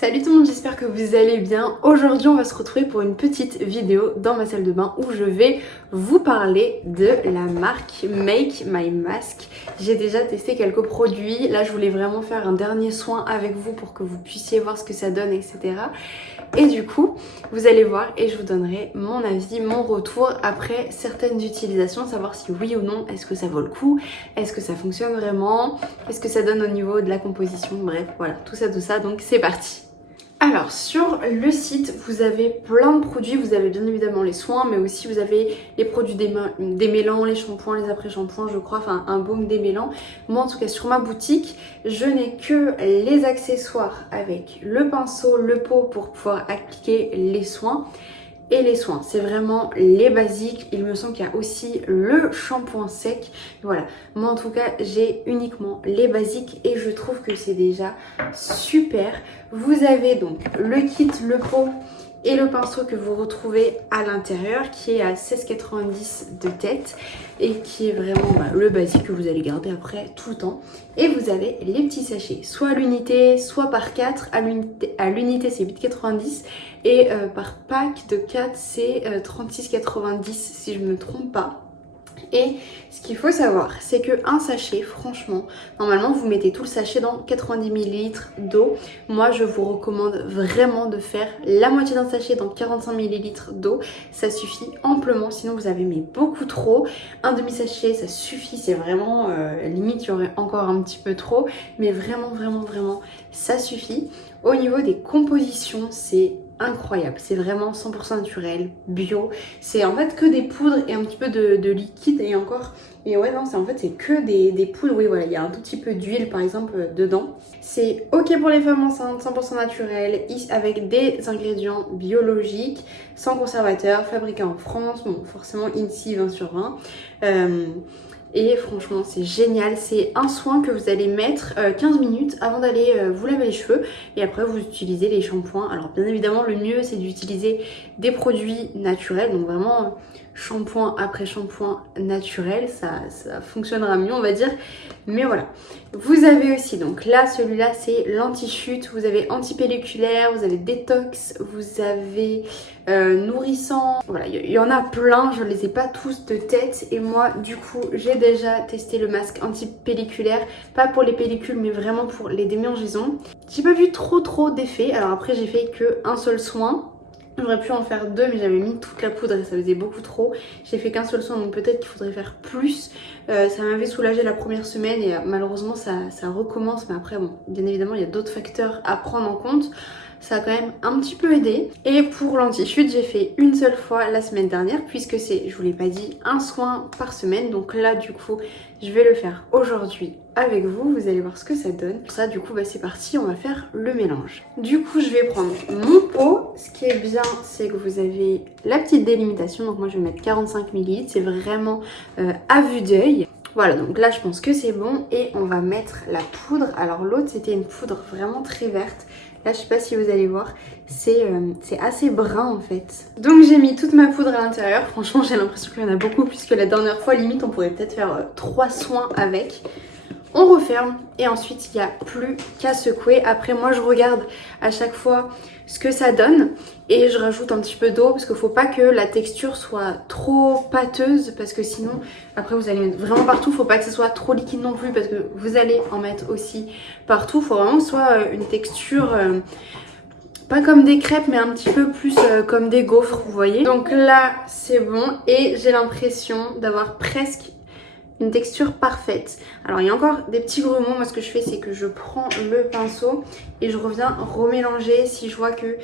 Salut tout le monde, j'espère que vous allez bien. Aujourd'hui on va se retrouver pour une petite vidéo dans ma salle de bain où je vais vous parler de la marque Make My Mask. J'ai déjà testé quelques produits, là je voulais vraiment faire un dernier soin avec vous pour que vous puissiez voir ce que ça donne, etc. Et du coup, vous allez voir et je vous donnerai mon avis, mon retour après certaines utilisations, savoir si oui ou non, est-ce que ça vaut le coup, est-ce que ça fonctionne vraiment, qu'est-ce que ça donne au niveau de la composition, bref, voilà, tout ça, donc c'est parti. Alors sur le site vous avez plein de produits, vous avez bien évidemment les soins mais aussi vous avez les produits démêlants, les shampoings, les après-shampoings je crois, enfin un baume démêlant. Moi en tout cas sur ma boutique je n'ai que les accessoires avec le pinceau, le pot pour pouvoir appliquer les soins. Et les soins, c'est vraiment les basiques. Il me semble qu'il y a aussi le shampoing sec. Voilà, moi en tout cas j'ai uniquement les basiques et je trouve que c'est déjà super. Vous avez donc le kit, le pot et le pinceau que vous retrouvez à l'intérieur qui est à 16,90 de tête et qui est vraiment le basique que vous allez garder après tout le temps. Et vous avez les petits sachets, soit à l'unité, soit par 4. À l'unité c'est 8,90 et par pack de 4 c'est 36,90 si je ne me trompe pas. Et ce qu'il faut savoir, c'est qu'un sachet, franchement, normalement vous mettez tout le sachet dans 90 ml d'eau. Moi je vous recommande vraiment de faire la moitié d'un sachet dans 45 ml d'eau. Ça suffit amplement, sinon vous avez mis beaucoup trop. Un demi-sachet ça suffit, c'est vraiment limite il y aurait encore un petit peu trop. Mais vraiment ça suffit. Au niveau des compositions, c'est incroyable, c'est vraiment 100% naturel, bio, c'est en fait que des poudres et un petit peu de liquide et encore, et ouais non, c'est que des poudres, oui voilà, il y a un tout petit peu d'huile par exemple dedans. C'est ok pour les femmes enceintes, 100% naturel, avec des ingrédients biologiques, sans conservateur, fabriqué en France, bon forcément INSI 20/20. Et franchement c'est génial, c'est un soin que vous allez mettre 15 minutes avant d'aller vous laver les cheveux et après vous utilisez les shampoings. Alors bien évidemment le mieux c'est d'utiliser des produits naturels, donc vraiment shampoing après shampoing naturel, ça fonctionnera mieux on va dire. Mais voilà, vous avez aussi donc là celui-là c'est l'anti-chute, vous avez anti-pelliculaire, vous avez détox, vous avez nourrissant, voilà il y en a plein, je les ai pas tous de tête et moi du coup j'ai déjà testé le masque anti-pelliculaire, pas pour les pellicules mais vraiment pour les démangeaisons. J'ai pas vu trop d'effets, alors après j'ai fait que un seul soin. J'aurais pu en faire deux mais j'avais mis toute la poudre et ça faisait beaucoup trop. J'ai fait qu'un seul soin donc peut-être qu'il faudrait faire plus. Ça m'avait soulagé la première semaine et malheureusement ça recommence. Mais après bon, bien évidemment il y a d'autres facteurs à prendre en compte. Ça a quand même un petit peu aidé. Et pour l'anti-chute, j'ai fait une seule fois la semaine dernière puisque c'est, je vous l'ai pas dit, un soin par semaine. Donc là du coup, je vais le faire aujourd'hui avec vous. Vous allez voir ce que ça donne. Pour ça du coup, c'est parti, on va faire le mélange. Du coup, je vais prendre mon pot. Ce qui est bien, c'est que vous avez la petite délimitation. Donc moi, je vais mettre 45 ml. C'est vraiment à vue d'œil. Voilà, donc là je pense que c'est bon et on va mettre la poudre. Alors l'autre c'était une poudre vraiment très verte. Là je sais pas si vous allez voir, c'est assez brun en fait. Donc j'ai mis toute ma poudre à l'intérieur. Franchement j'ai l'impression qu'il y en a beaucoup puisque la dernière fois limite on pourrait peut-être faire 3 soins avec. On referme et ensuite il n'y a plus qu'à secouer. Après moi je regarde à chaque fois ce que ça donne et je rajoute un petit peu d'eau parce qu'il ne faut pas que la texture soit trop pâteuse parce que sinon après vous allez mettre vraiment partout. Il ne faut pas que ce soit trop liquide non plus parce que vous allez en mettre aussi partout. Il faut vraiment que ce soit une texture pas comme des crêpes mais un petit peu plus comme des gaufres vous voyez. Donc là c'est bon et j'ai l'impression d'avoir presque une texture parfaite. Alors il y a encore des petits grumeaux, moi ce que je fais c'est que je prends le pinceau et je reviens remélanger si je vois que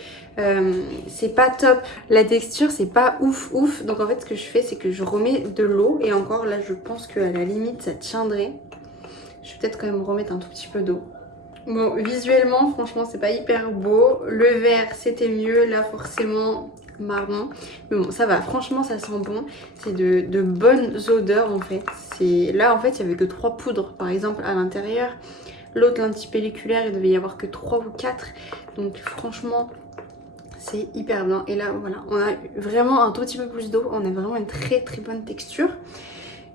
c'est pas top. La texture c'est pas ouf, donc en fait ce que je fais c'est que je remets de l'eau et encore là je pense qu'à la limite ça tiendrait. Je vais peut-être quand même remettre un tout petit peu d'eau. Bon visuellement franchement c'est pas hyper beau, le vert c'était mieux, là forcément marron, mais bon ça va, franchement ça sent bon, c'est de bonnes odeurs en fait. Là en fait il y avait que 3 poudres par exemple à l'intérieur, l'autre l'antipelliculaire il devait y avoir que 3 ou 4, donc franchement c'est hyper bien. Et là voilà, on a vraiment un tout petit peu plus d'eau, on a vraiment une très bonne texture.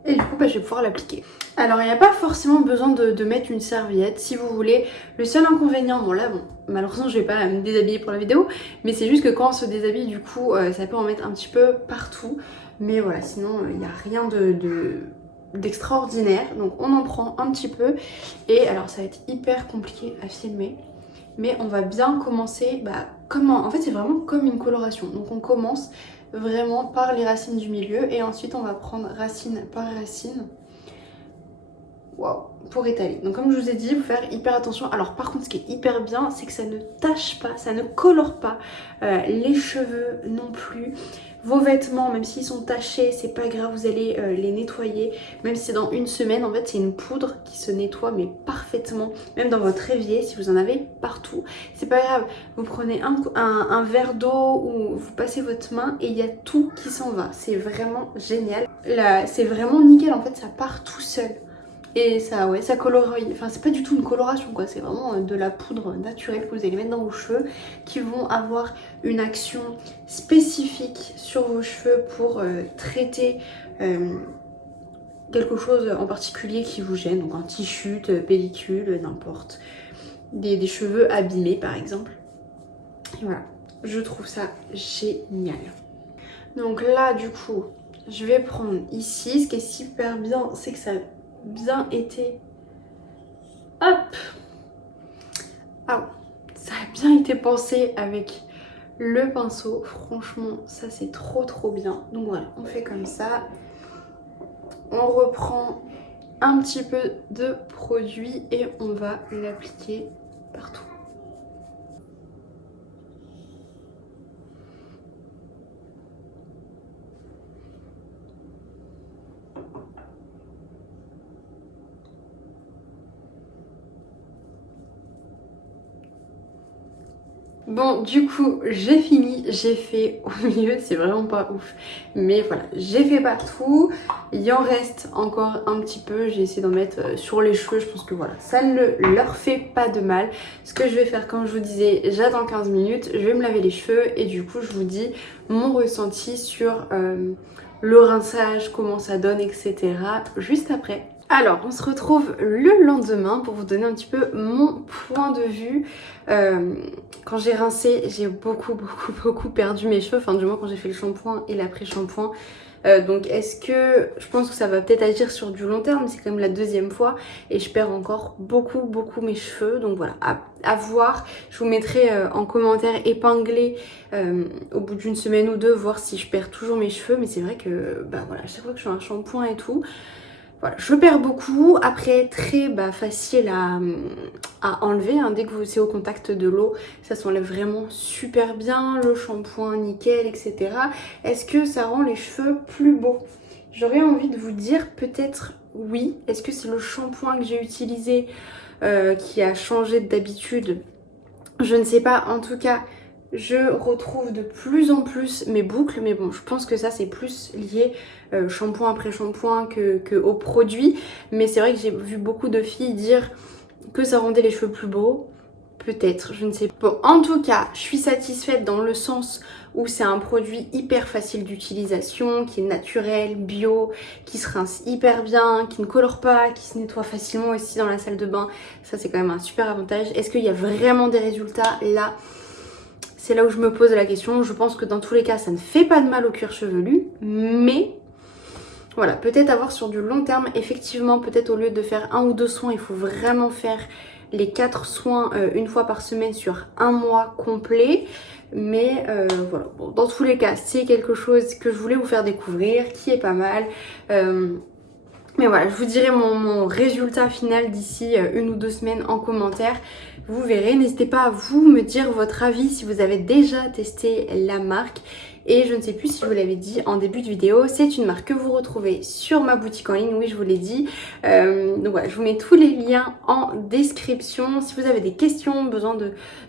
Et du coup je vais pouvoir l'appliquer. Alors il n'y a pas forcément besoin de mettre une serviette si vous voulez. Le seul inconvénient, bon malheureusement je vais pas me déshabiller pour la vidéo, mais c'est juste que quand on se déshabille du coup ça peut en mettre un petit peu partout. Mais voilà, sinon il n'y a rien d'extraordinaire. Donc on en prend un petit peu. Et alors ça va être hyper compliqué à filmer, mais on va bien commencer en fait c'est vraiment comme une coloration. Donc on commence vraiment par les racines du milieu et ensuite on va prendre racine par racine. Waouh, pour étaler. Donc comme je vous ai dit, vous faire hyper attention. Alors par contre ce qui est hyper bien, c'est que ça ne tache pas, ça ne colore pas les cheveux non plus. Vos vêtements, même s'ils sont tachés, c'est pas grave, vous allez les nettoyer. Même si c'est dans une semaine, en fait c'est une poudre qui se nettoie mais parfaitement. Même dans votre évier, si vous en avez partout, c'est pas grave. Vous prenez un verre d'eau ou vous passez votre main et il y a tout qui s'en va. C'est vraiment génial. Là, c'est vraiment nickel, en fait ça part tout seul. Et ça, ouais, ça colorie, enfin c'est pas du tout une coloration quoi, c'est vraiment de la poudre naturelle que vous allez mettre dans vos cheveux qui vont avoir une action spécifique sur vos cheveux pour traiter quelque chose en particulier qui vous gêne, donc anti-chute, pellicule, n'importe, des cheveux abîmés par exemple. Et voilà, je trouve ça génial. Donc là du coup, je vais prendre ici, ce qui est super bien, c'est que ça bien été, hop, ah, ça a bien été pensé avec le pinceau, franchement ça c'est trop bien. Donc voilà, on fait comme ça, on reprend un petit peu de produit et on va l'appliquer partout. Bon du coup j'ai fini, j'ai fait au milieu, c'est vraiment pas ouf, mais voilà, j'ai fait partout, il en reste encore un petit peu, j'ai essayé d'en mettre sur les cheveux, je pense que voilà, ça ne leur fait pas de mal. Ce que je vais faire, comme je vous disais, j'attends 15 minutes, je vais me laver les cheveux et du coup je vous dis mon ressenti sur le rinçage, comment ça donne, etc. juste après. Alors, on se retrouve le lendemain pour vous donner un petit peu mon point de vue. Quand j'ai rincé, j'ai beaucoup perdu mes cheveux, enfin du moins quand j'ai fait le shampoing et l'après-shampoing. Donc est-ce que, je pense que ça va peut-être agir sur du long terme, c'est quand même la deuxième fois et je perds encore beaucoup mes cheveux. Donc voilà, à voir. Je vous mettrai en commentaire épinglé au bout d'une semaine ou deux, voir si je perds toujours mes cheveux. Mais c'est vrai que, voilà, à chaque fois que je fais un shampoing et tout, voilà, je perds beaucoup. Après, très facile à enlever. Hein. Dès que c'est au contact de l'eau, ça s'enlève vraiment super bien. Le shampoing, nickel, etc. Est-ce que ça rend les cheveux plus beaux? J'aurais envie de vous dire peut-être oui. Est-ce que c'est le shampoing que j'ai utilisé qui a changé d'habitude? Je ne sais pas. En tout cas, je retrouve de plus en plus mes boucles, mais bon, je pense que ça c'est plus lié shampoing après shampoing que au produit. Mais c'est vrai que j'ai vu beaucoup de filles dire que ça rendait les cheveux plus beaux. Peut-être, je ne sais pas. Bon, en tout cas, je suis satisfaite dans le sens où c'est un produit hyper facile d'utilisation, qui est naturel, bio, qui se rince hyper bien, qui ne colore pas, qui se nettoie facilement aussi dans la salle de bain. Ça c'est quand même un super avantage. Est-ce qu'il y a vraiment des résultats là? C'est là où je me pose la question. Je pense que dans tous les cas, ça ne fait pas de mal au cuir chevelu. Mais voilà, peut-être avoir sur du long terme. Effectivement, peut-être au lieu de faire 1 ou 2 soins, il faut vraiment faire les 4 soins une fois par semaine sur un mois complet. Mais voilà, bon, dans tous les cas, c'est quelque chose que je voulais vous faire découvrir, qui est pas mal. Mais voilà, je vous dirai mon résultat final d'ici 1 ou 2 semaines en commentaire. Vous verrez, n'hésitez pas à vous me dire votre avis si vous avez déjà testé la marque. Et je ne sais plus si je vous l'avais dit en début de vidéo, c'est une marque que vous retrouvez sur ma boutique en ligne, oui je vous l'ai dit. Donc voilà, je vous mets tous les liens en description. Si vous avez des questions, besoin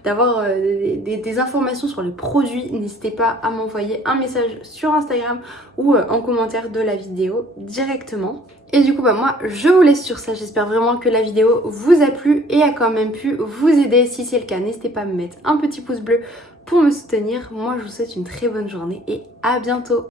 d'avoir des informations sur les produits, n'hésitez pas à m'envoyer un message sur Instagram ou en commentaire de la vidéo directement. Et du coup moi je vous laisse sur ça, j'espère vraiment que la vidéo vous a plu et a quand même pu vous aider. Si c'est le cas, n'hésitez pas à me mettre un petit pouce bleu pour me soutenir. Moi je vous souhaite une très bonne journée et à bientôt.